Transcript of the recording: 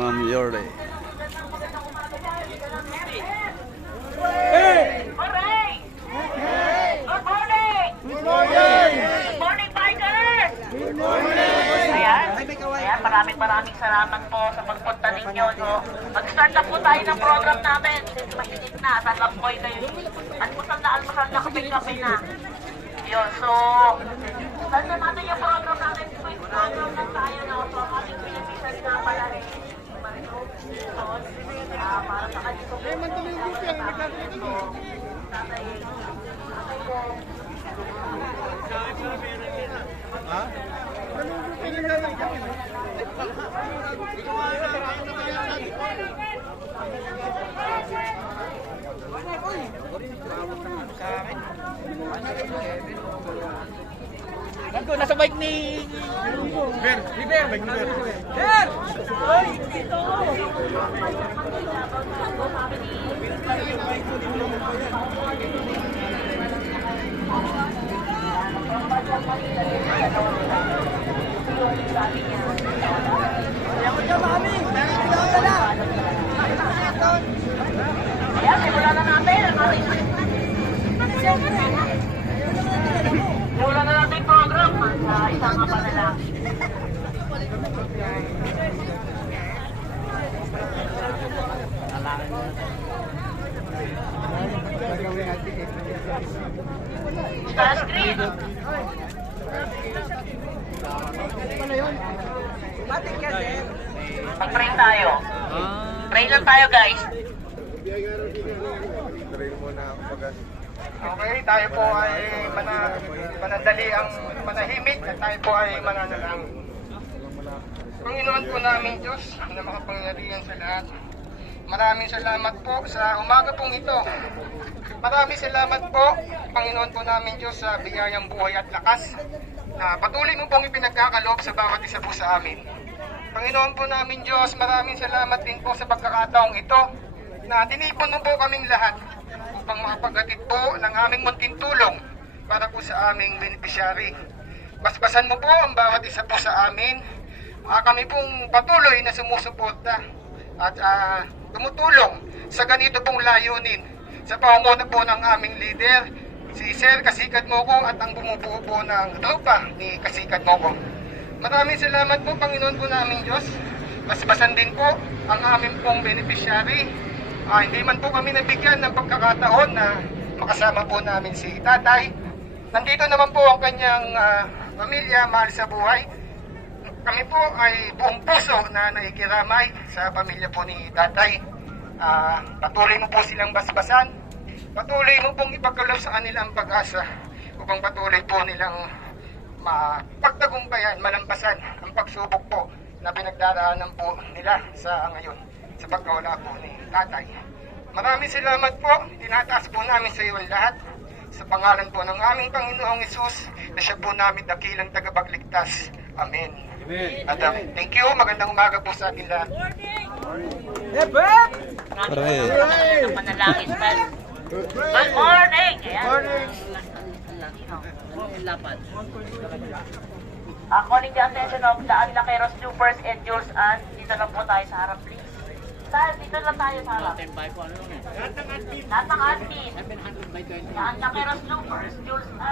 Ma'am Yorle. Hey! Hooray! Good morning! Good morning! Good morning, bikers! Good morning! Ayan, maraming salamat po sa pagpunta ninyo. No? Mag-start na po tayo ng program namin. Since mainit na, sa lampoy na yun. Almusal na, kape-kape na. Yun, so, start na natin yung program natin. Quick program lang tayo. No? So, ating pinipisan na pala rin. Para sa kanito. Ha? Nandun, nasa bike ni... Ber! Bike ni Ber! Ber! Ay, dito! Ayan, simulan na natin. Simulan na natin yung program. Isang kapanalangin. Star screen. Mag-pray tayo. Pray lang tayo, guys. Okay, tayo po ay manadali ang manahimik at tayo po ay mananalangin. Panginoon po namin Diyos na makapangyarihan sa lahat. Maraming salamat po sa umaga pong ito. Maraming salamat po, Panginoon po namin Diyos, sa biyayang buhay at lakas na patuloy mo pong ipinagkakaloob sa bawat isa po sa amin. Panginoon po namin Diyos, maraming salamat din po sa pagkakataong ito na tinipon mo po kaming lahat upang makapagatid po ng aming munting tulong para po sa aming beneficiary. Basbasan mo po ang bawat isa po sa amin. Kami pong patuloy na sumusuporta at tumutulong sa ganito pong layunin sa pangunguna po ng aming leader, si Sir Kasikat Moko at ang bumubuo po ng tropa ni Kasikat Moko. Maraming salamat po, Panginoon po namin Diyos. Basbasan din po ang aming pong beneficiary. Hindi man po kami nabigyan ng pagkakataon na makasama po namin si Tatay. Nandito naman po ang kanyang pamilya, mahal sa buhay. Kami po ay buong puso na naikiramay sa pamilya po ni Tatay. Patuloy mo po silang basbasan. Patuloy mo pong ipagkaloob sa kanila ang pag-asa upang patuloy po nilang mapagtagumpayan, malampasan ang pagsubok po na pinagdaraanan po nila sa ngayon sa pagkawala po ni Tatay. Maraming salamat po. Tinataas po namin sa iyo ang lahat sa pangalan po ng aming Panginoong Hesus na siya po namin dakilang tagapagligtas. Amen. At thank you. Magandang umaga po sa ating lahat. Hooray! Panalangin, pal. Good morning! Ayan. Calling the attention of the Anlaqueros Loopers and Jules Ann. Dito lang po tayo sa harap, please. Sir, dito lang tayo sa harap. Lahat ng admin. Lahat ng admin. Anlaqueros Loopers, Jules Ann.